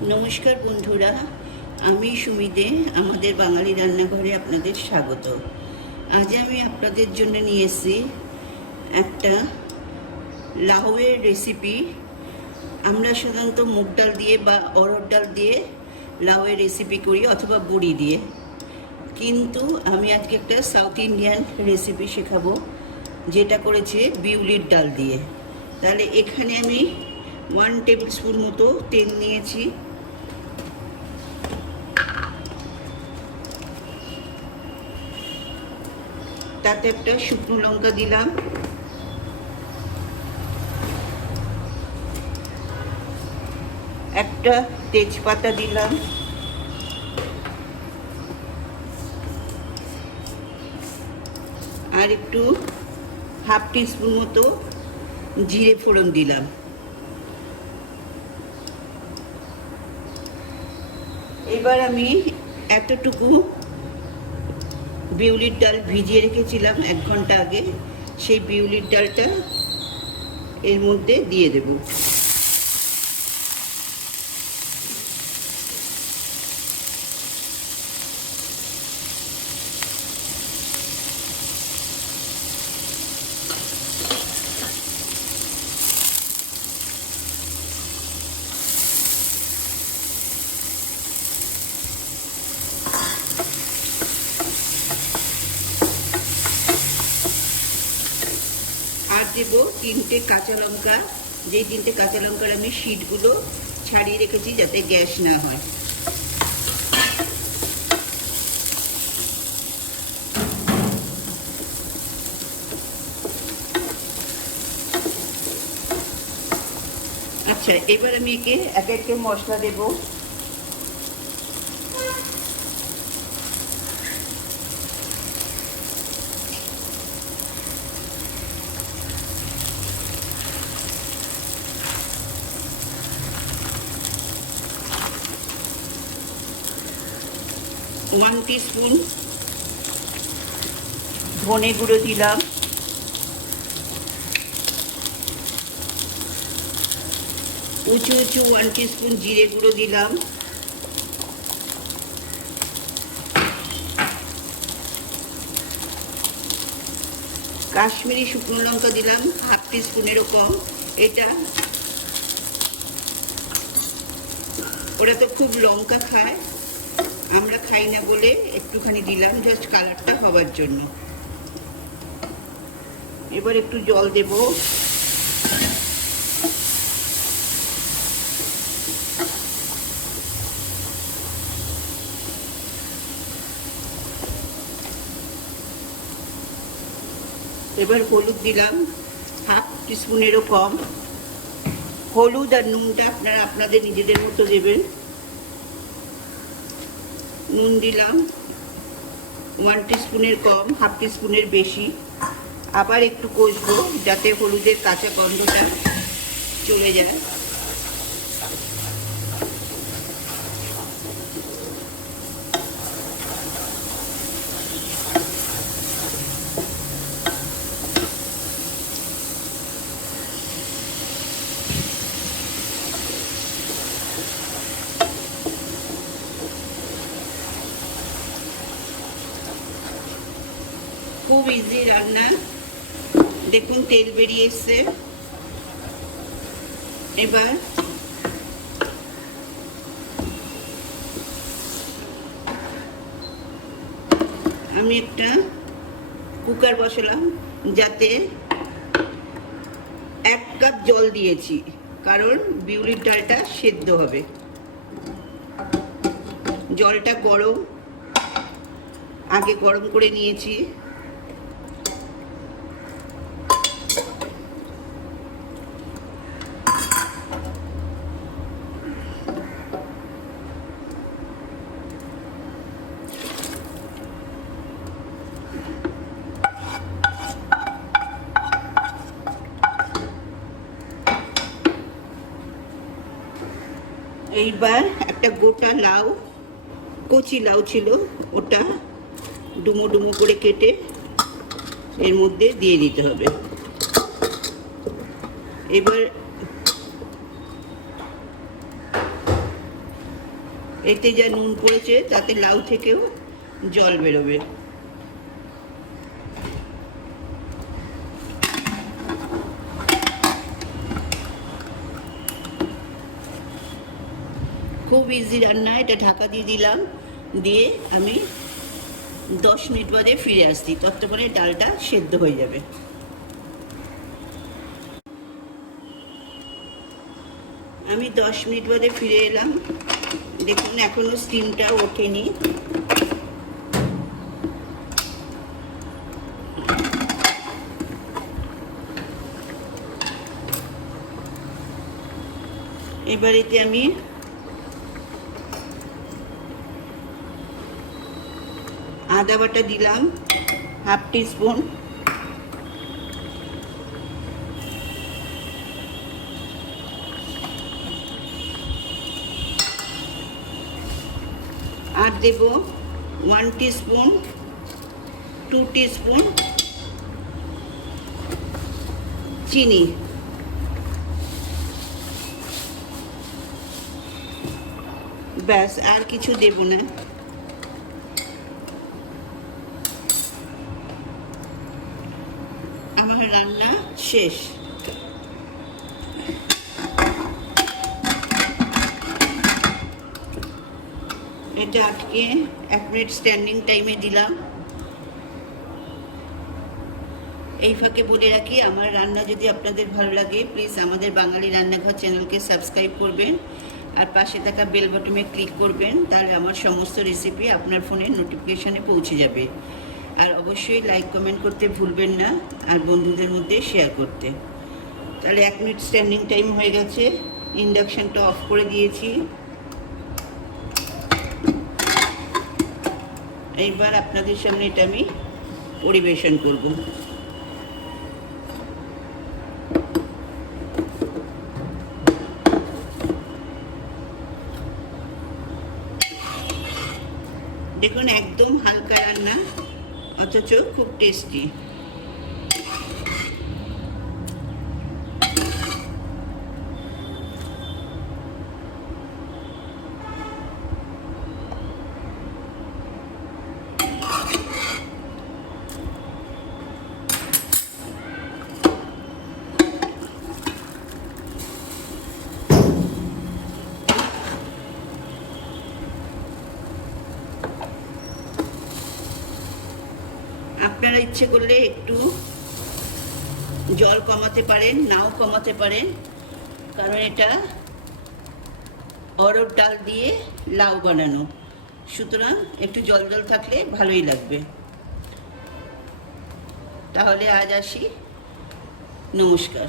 नमस्कार बंधुरा आमी सुमी दे आमादेर बांगाली रान्नाघरे आपनादेर स्वागत। आज आमी आपनादेर जोन्नो निये एसेछि एकटा लाउएर रेसिपि। आमरा साधारणत मुग डाल दिए बा अरहर डाल दिए लाउएर रेसिपि करी अथवा बड़ी दिए, किन्तु आमी आजके एकटा साउथ इंडियान रेसिपि शेखाबो जेटा करेছে बिउलिर डाल दिए। ताहले एखाने आमी 1 टेबिल स्पून मतो तेल निয়েছি, ताते একটা শুকনো লঙ্কা দিলাম, একটা তেজপাতা দিলাম, আর একটু হাফ টিস্পুন মতো জিরে ফোড়ন দিলাম। এবার আমি এতটুকু বিউলির ডাল ভিজিয়ে রেখেছিলাম 1 ঘন্টা আগে, সেই বিউলির ডালটা এর মধ্যে দিয়ে দেব। দেব 3টে কাঁচা লঙ্কা, যেই 3টে কাঁচা লঙ্কার আমি শীটগুলো ছাড়িয়ে রেখেছি যাতে গ্যাস না হয়। আচ্ছা, এবার আমি একে এক এক করে মশলা দেব। वन टीस्पून धने गुঁড়ো दिलाम, उঁचू उঁचू 1 टीस्पून जिरे गुঁড়ো दिलाम, काश्मीरी शुकनो लंका दिलाम हाफ टीस्पूनेरो कम। এটা ওরা তো খুব লঙ্কা খায়, আমরা খাই না বলে একটুখানি দিলাম জাস্ট কালারটা হওয়ার জন্য। এবার একটু জল দেব। এবার হলুদ দিলাম হাফ টিস্পুনেরও কম। হলুদ আর নুনটা আপনারা আপনাদের নিজেদের মতো দেবেন। নুন দিলাম 1 টিস্পুনের কম, হাফ টিস্পুনের বেশি। আবার একটু কষবো যাতে হলুদের কাঁচা গন্ধটা চলে যায়। খুব ইজি রান্না, দেখুন তেল বেরিয়ে এসছে। এবার আমি একটা কুকার বসালাম, যাতে 1 কাপ জল দিয়েছি, কারণ বিউলির ডালটা সেদ্ধ হবে। জলটা গরম, আগে গরম করে নিয়েছি। এইবার একটা গোটা লাউ, কচি লাউ ছিল, ওটা ডুমো ডুমো করে কেটে এর মধ্যে দিয়ে দিতে হবে। এবার এতে যা নুন পড়েছে তাতে লাউ থেকেও জল বেরোবে। খুব ইজি রান্না। এটা ঢাকা দিয়ে দিলাম, দিয়ে আমি 10 মিনিট বাদে ফিরে আসছি, ততক্ষণে ডালটা সেদ্ধ হয়ে যাবে। আমি 10 মিনিট বাদে ফিরে এলাম। দেখুন এখনো স্টিমটা ওঠেনি। এবার এতে আমি আদা বাটা দিলাম হাফ টিস্পুন, আর দেব 1 টিস্পুন 2 টিস্পুন চিনি। ব্যাস, আর কিছু দেব না। আমার রান্না শেষ। এটা আটকে 1 মিনিট স্ট্যান্ডিং টাইমে দিলাম। এই ফাঁকে বলে রাখি, আমার রান্না যদি আপনাদের ভালো লাগে প্লিজ আমাদের বাঙালি রান্নাঘর চ্যানেলকে সাবস্ক্রাইব করবেন আর পাশে থাকা বেল বাটনে ক্লিক করবেন, তাহলে আমার সমস্ত রেসিপি আপনার ফোনের নোটিফিকেশানে পৌঁছে যাবে। আর অবশ্যই লাইক কমেন্ট করতে ভুলবেন না, আর বন্ধুদের মধ্যে শেয়ার করতে। তাহলে 1 মিনিট স্ট্যান্ডিং টাইম হয়ে গেছে, ইন্ডাকশানটা অফ করে দিয়েছি। এইবার আপনাদের সামনে এটা আমি পরিবেশন করব। দেখুন একদম হালকা রান্না, অথচ খুব টেস্টি। আপনারা ইচ্ছে করলে একটু জল কমাতে পারেন, নাও কমাতে পারেন, কারণ এটা অরহর ডাল দিয়ে লাউ বানানো, সুতরাং একটু জল জল থাকলে ভালোই লাগবে। তাহলে আজ আসি, নমস্কার।